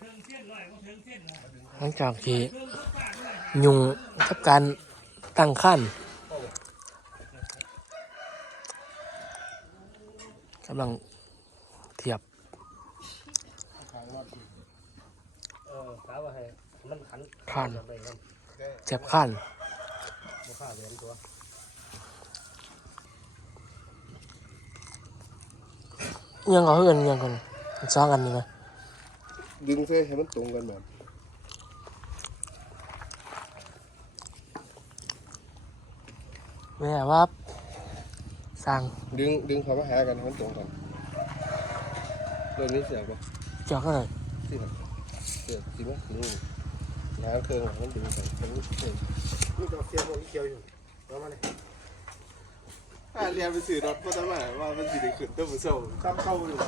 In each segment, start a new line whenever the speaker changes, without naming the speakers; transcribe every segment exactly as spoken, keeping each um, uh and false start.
หลังจากที่ยุ่งกับการตั้งขั้นกำลังเทียบขั้นเจ็บขั้นยังเอาเงินยังกันสองอันนี้ไหม
ดึงเส้ให้มันตรงกันแบบ
แม่ว่าสั่ง
ดึงดึงเขามาหากันให้มันตรงกันเรื่องนี้เสียบปะ
เจาะกันเลย
สิครับเสียบสิมั้ยนี่หาเครื่องมันดึงใส่มันเสียบนี่ก็เสียบอีเกียวอยู่แล้วมาเลยอ่าเรียนไปสื่อรถก็ต้องมาว่ามันสิได้ขึ้นตัวมือโซ่ตามเข้าอยู่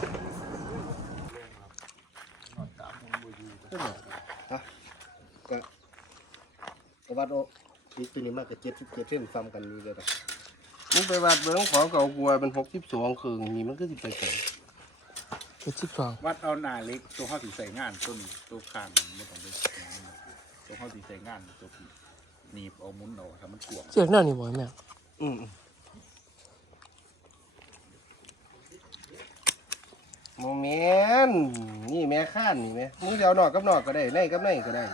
ฮะก็กวัดโอ้ปีปีนี้มากกับเจ็ดสิบเจ็ดเส้นซ้ำกันนี่เลยนะมึงไปวัดเบื้องของเก่ากลัวเป็นหกสิบสองคือนี่มันก็สิไปเสร็จ
เจ็ดสิบสอง
วัดเอาหน้าเล็กตัวข้าวสีใส่งานต้นตัวข้างไม่ต้องไปตัวข้าวสีใส่งานตัวหนีบเอามุ้นเอาทำมันกวง
เจียกหน้านี่บ่อยแม่
อืมโมเมนต์นี่แม่ข้านนี่แม่มึงจะเอานอกกับนอกก็ได้ในกับในก็ได้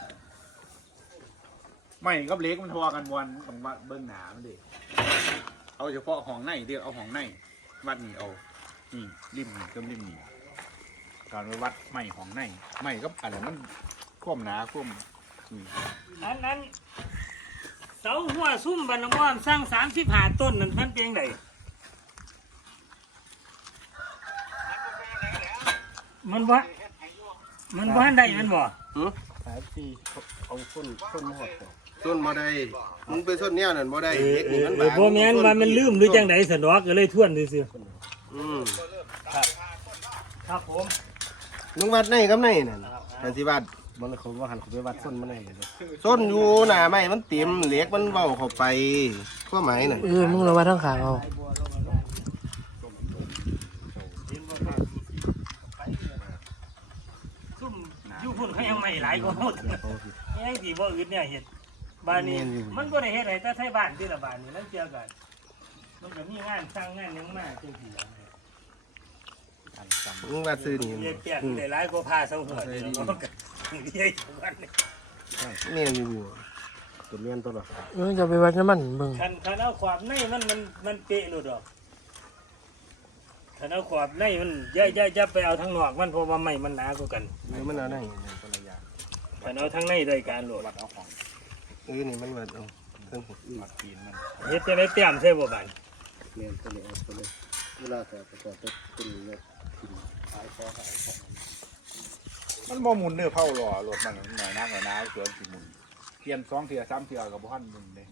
ไม่กับเล็กมันทอกันวันต้องวัดเบื้องหนามันดิเอาเฉพาะห้องในเดียวเอาห้องในวัดนี่เอานี่ริมนี่ก็ริมนี่การไปวัดไม่ห้องในไม่ก็อะไรมันควบหนาควบนี่
อันนั้นเสาหัวซุ่มบรรณว่ามสร้างสามสิบห้าต้นนั่นมันเป็นไงมันว่ามันว่าได้มันบ่
หือสายสี่เอาส้นส้นหมดส้นบ่ได้มึงไปส้นเนี้ยนั่นบ่ได้เด็กนี่มันบาง
บ่แม่นว่ามันลืมหรือจังได๋สนอกก็เลยท่วนซื่อ
ๆอืม
ครับครับผม
มึงวัดในกับในนั่นแต่สิวัดมันเขาว่าหันเขาไปวัดส้นมันได้ส้นอยู่หน้าไม้มันเต็มเหล็กมันเว้าเข้าไปข้อหมายน่ะ
เออมึงระวังทางขาเอา
อยู่พุ่นเขายังไม่หลายกว่าเฮายังสิบ่อึดเนี่ยเฮ็ดบ้านนี้มันบ่ได้เฮ็ดให้แต่ไทยบ้านที่ละบ้านนี่มันเกี่ยวกันมันก็มีงานสร้างงานหยังมาจังซี่ล่ะ
มึงวัดซื้อนี่
เรียกแก่ได้หลายกว่าพาเซาหัวนี่มันก็เรียกทุกวันนี่
แม่นอยู่ตัวเมียนตัวละ
เออจะไปวัดน้ำมันเบิ่ง
คันคันเอาความในมันมันมันเป๊ะโลดดอกคันเอาความในมันอย่าๆๆไปเอาทางนอกมันเพราะว่าไม้มันหนากว่ากัน
มันเอาได้คนละอย่าง
คันเอาทางในได้การโหลด
วัดเอาของ
เออนี่มันวัดเอาเครื่องหด
วัดปีนมัน
เฮ็ดจังได๋เตรียมใส่บ่บาน
แม่นตัวนี้เอาตัวนี้เวลาแต่ประกอบตัวตัวนี้เนี่ยกินขายคอขายของ
มันบ่หมุนเนื้อเผาหล่อรถมันหน่อยน้ำหน่อยน้ำสวนสิหมุนเทียนสองเทียสามเทียกับบ่ทันหมุนเลย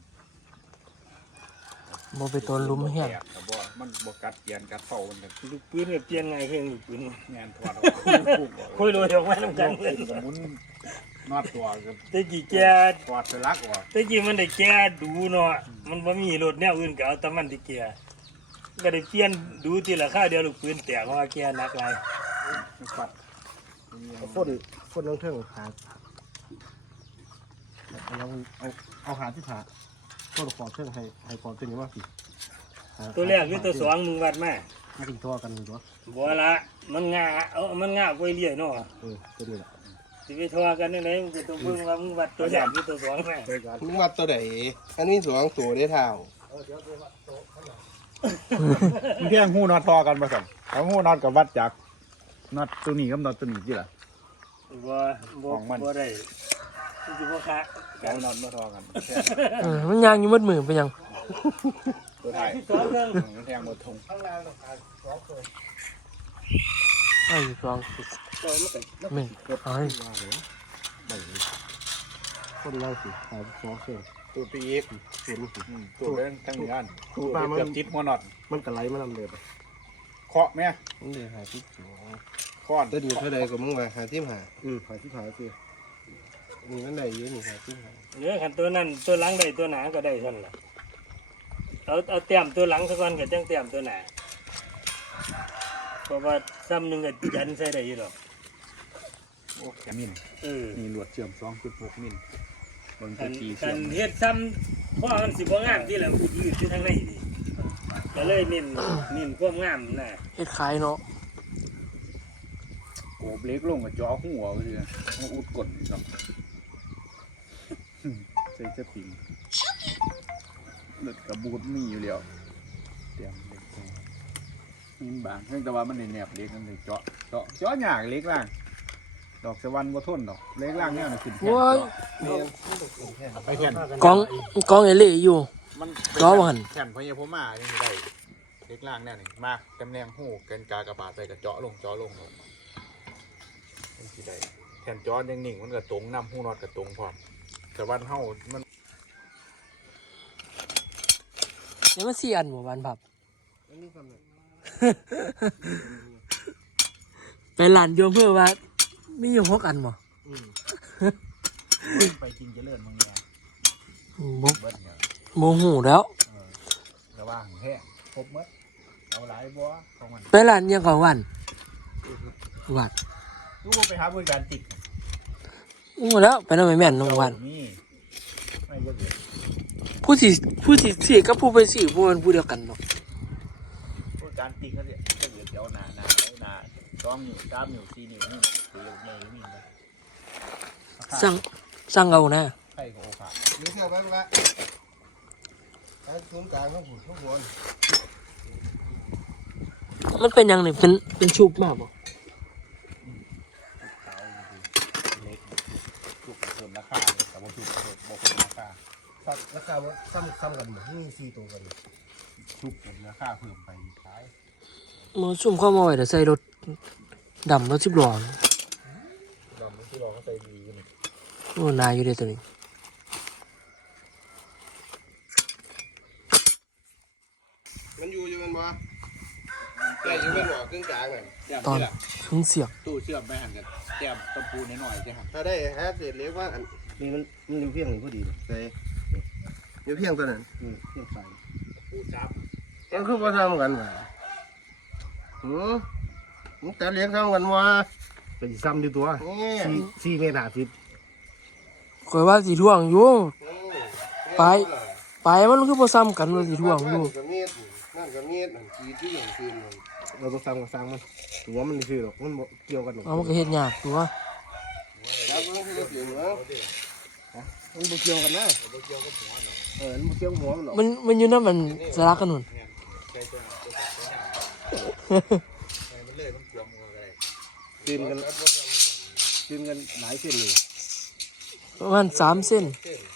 บ่ไปต้นลุมแห้ง
กับบ่มันบ่กัดเทียนกัดเผามัน
ลูกปืนเนี่ยเปลี่ยนง่ายแค่ลูกปืน
งานถอด
คุยโลยออกมานํกันเลย
หมุนนอดตัว
แต่กี่แก
ถอดสลักว่ะ
แต่กี่มันได้แกดูเนาะมันบ่มีรถแนวอื่นก็เอาแต่มันที่แกก็ได้เปลี่ยนดูทีละข้าวเดียวลูกปืนแตกเพราะว่าแกหนักหลาย
คนคนน้องเทิงหาเอาเอาเอาหาที่หาต้นขอเทิงให้ให้ขอตัวนี้ว่าสิ
ตัวแรกคือตัวสองมึงวัดมา
มาถึงตัวกันอยู่วะ
บ่ละมันง่าเอามันง่าไปเรื่อยเนาะ
เออตัวนี้แหละ
สิไปทัวกันได้ไหนมึงก็ต้องเพิ่งว่ามึงวัดตัวแรกคือตัวสองมา
มึงวัดตัวไหนอันนี้สองตัวได้เท่า
เพียงหูนอดทอกันมาสั่งเอาหูนอดกับวัดจากนอดตัวนี้กับนอดตัวนี้จีล่ะ
บ่บ่บ่ได้ที่บ่คะ
การนอดมาทอกัน
เออมันยางอยู่มัดมือไปยัง
ตัวไทย
สองเครื่อง
แทงหมดทง
ข้างล่างสองตัว
ไอ้สองไม่ไอ้
คนเราสิหาสองเครื่อง
ตัวปีก
ตัวนี้สิ
ตัวเป็นทั้งนี้อันตัวเกือบจิตมอนอด
มันกระไรมันลำเดือด
เคาะไหม
มันเดือดหาที่สอง
ค้อน
ตัวนี้เท่าไรก็มึงว่าหาที่หาอืมหาที่หาคือนี่มันได้เยอะนี่หาที่หา
เนื้อขันตัวนั้นตัวหลังได้ตัวหนาก็ได้ท่านล่ะเอาเอาเตรียมตัวหลังสักวันก็จังเตรียมตัวหนาเพราะว่าซ้ำหนึ่งก็ยันใส่ได้อยู่หรอก
โอ้แค่มิล
เออ
มีลวดเชื่อม สองจุดหก มิลบน
กั
ตั
น
วจี
กั
เชื่อน ม
เฮ็ดซ้ำเพราะมันสิบ่งามที่แล้วยืดอยู่ทางในนี่ก็เลยเน้นเน้นความงามน่ะ
เฮ็ดขายเนาะ
โอ้เบรกลงกับจ่อหัวไปเลยมันอุดกดนี่ครับใส่เสื้อปิงเลือดกับบูดมีอยู่แล้วเตรียมเล็กแค่นี่บางเพียงแต่ว่ามันในแนบเล็กนั่นเลยเจาะเจาะเจาะหยากเล็กล่างดอกสวรรค์บ่ทนดอกเล็กล่างเนี่ยนะขึ้นแค่
โอ้ย
ไปแค่น
กองกองเอเล่อยู่
มัน
จ่อบ่หั่น
แผ่นพญาพม่านี่ได้เล็กล่างเนี่ยนี่มากจำแนงหูเกินกากระบาดใส่กับเจาะลงเจาะลงลงมันสิได้แผ่นเจาะยังนิ่งมันก็ตรงนำหูนอดก็ตรงพร้อมแต่วันเฮามัน
นี่มันสี่อันบ่บานผับ
อันนี้ทำไง
ไปร้านโยมเพื่อว่ามีอยู่หกอันบ่
อืม
ไปจริงจะเลื่อนมึงเนี่ย
บ่
เบิดเนี่ย
โมหูแล้ว
เออระว่างแห้งครบหมดเอาหลายบัวของมัน
ไปร้านยังก่อนวันวัด
ลูกไปหาบริการติด
อู้แล้วไปนำแม่นน้องวัน
นี่ไม่เยอะเลย
ผู้สิผู้สิสิกับผู้ไปสิผู้มันผู้เดียวกันเนาะ
บริการติดก็เนี่ยก็เหลือเดี๋ยวหนาหนาหนาสองนิ้วสามนิ้วสี่นิ้วนี่สี่นิ้วใหญ่นี่นะ
สั่งสั่งเอานะ
ไข่กับโอคา
นี่เท่านั้นละไอ้ศูนย์กลางข้างหุ่นข้างบน
มันเป็นหยังนี่เป็นเป็นชุบมากบ่
ขาวเล็กถูกเพิ่มราคาแต่ว่าถูกเพิ่มบ่เพิ่มราคา
สัตว์ราคาซ้ำซ้ำกันหมดนี่สี่ตัวกัน
ถูกเพิ่มราคาเพิ่มไปขาย
มาซุ่มเข้ามาไว้เดี๋ยวใส่รถดำรถสิบล้อ
ดอกมันที่เราก็ใส่ดีนี่
โอ้นายอยู่เด้ตัวนี้
มันอยู่อยู่มันบ่แต่อยู่มันบ่ครึ่งกลางน่ะ
ตอนถึงเสียง
ตู้เชื่อมไปหันกันแก้มตะปูนิดหน่อยจะหัน
ถ้าได้ฮะเศษเล็กว่าอันนี่มันมันอยู่เพียงหนึ่งพอดีเลยใส่อยู่เพียงตัวนั้นอืมเพียงใส่
ปูจับ
ยังคือว่าทำกันว่ะหือมึงแต่เลี้ยงทำกันว่ะ
เป็นซ้ำดีตัว
นี่
สี่สี่เมตรห้าสิบ
ข่อยว่าสิท่วงอยู่
อืม
ไป ไปมันคือบ่ซ้ำกันว่าสิท่วงอยู่
นั่นก็มีดนั่นก็มีดนั่นกีที่อย่างคืนมัน
เราต้องซ้ำกับซ้ำมันหัวมันนี่คือหรอกมันบ่เกี่ยวกันหรอก
เอามันก็เฮ็ดยากตัว
แล้วเพิ่งที่จะเสียงเหรอ
มันบ่เกี่ยวกันนะเออมันบ่เกี่ยวกับหัวมันหรอก
มันมันอยู่นำมันสลักกันนู่น
มันเลยมันกลวมกันเลย
คืนกันคืนกันหลายเส้นเลย
ประมาณสามเส้น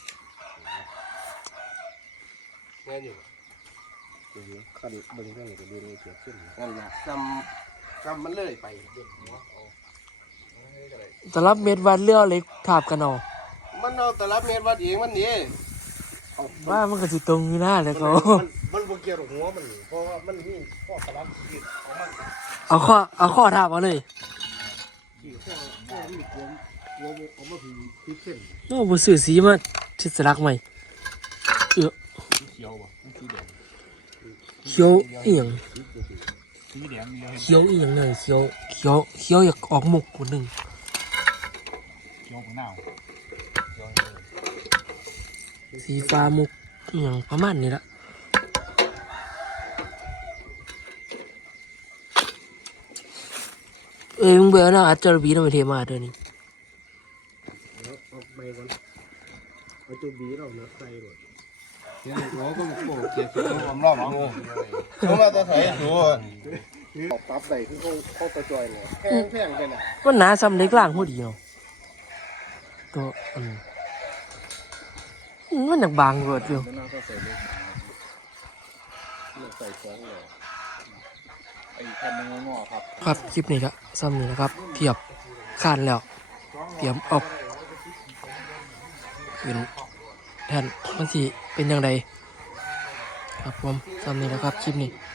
แม่นอยู่
เดี๋ยวนี้ขั้นเบิ่งเท่าไหร่ก็เรียนเกี่ยวเส้น
นั่นแหละจำจำมันเลยไปเด็กหัวเอา
ตลับเม็ดวัดเลือเล็กทาบกันเอา
มันเอาแต่ละเม็ดวัดเองมันนี่
ว่ามันก็สิตรงอยู่หน้าแล้วเขา
มันมันบ่เกี่ยวกับหัวมันเพราะว่ามันมีข้อสลับที่ของมัน
เอาข้อเอาข้อทาบเอาเลย
ที่ข้อข้อมีกลมกลมออกมาถึงสิบเส้น
โอ้บ่ซื้อสีมาทิศลักใหม่เออ
เขียวบ่มันสีแดง
เขียวอีหยัง
สีแดงมีเราเห็น
เขียวอีหยังเลยเขียวเขียวเขียวอยากออกหมกกว่าหนึง
เขียวของหนาว
สีฟ้าหมกอีหยังประมาณนี้ละเอ้ยมึงเบื่อนะอาจจะบีนำไปเทมาเด้อนี่
เอาไปก่อนเอาตัวบีเราเนาะใส่หมด
เสียงหัวก็โผล่เกียร์ตัวผมรอบงูเขามาตัวไถตัว
เอาปรับได้คือเขาเขากระจอยเลยแพงแพงไปน่ะ
มันหนาซ้ำเล็กล่างพอดีเนาะตัวอันนี้มันหนักบางกว่าอยู่
แล้วน่าก็ใส่เลย
ใส่ของเลย
ไอ้แผ่นนึงงอครับ
ครับคลิปนี้ครับซ้ำนี้นะครับเทียบคานแล้วเตรียมออกเป็นแทนมันสิเป็นยังไงครับผมซ้ำนี้นะครับคลิปนี้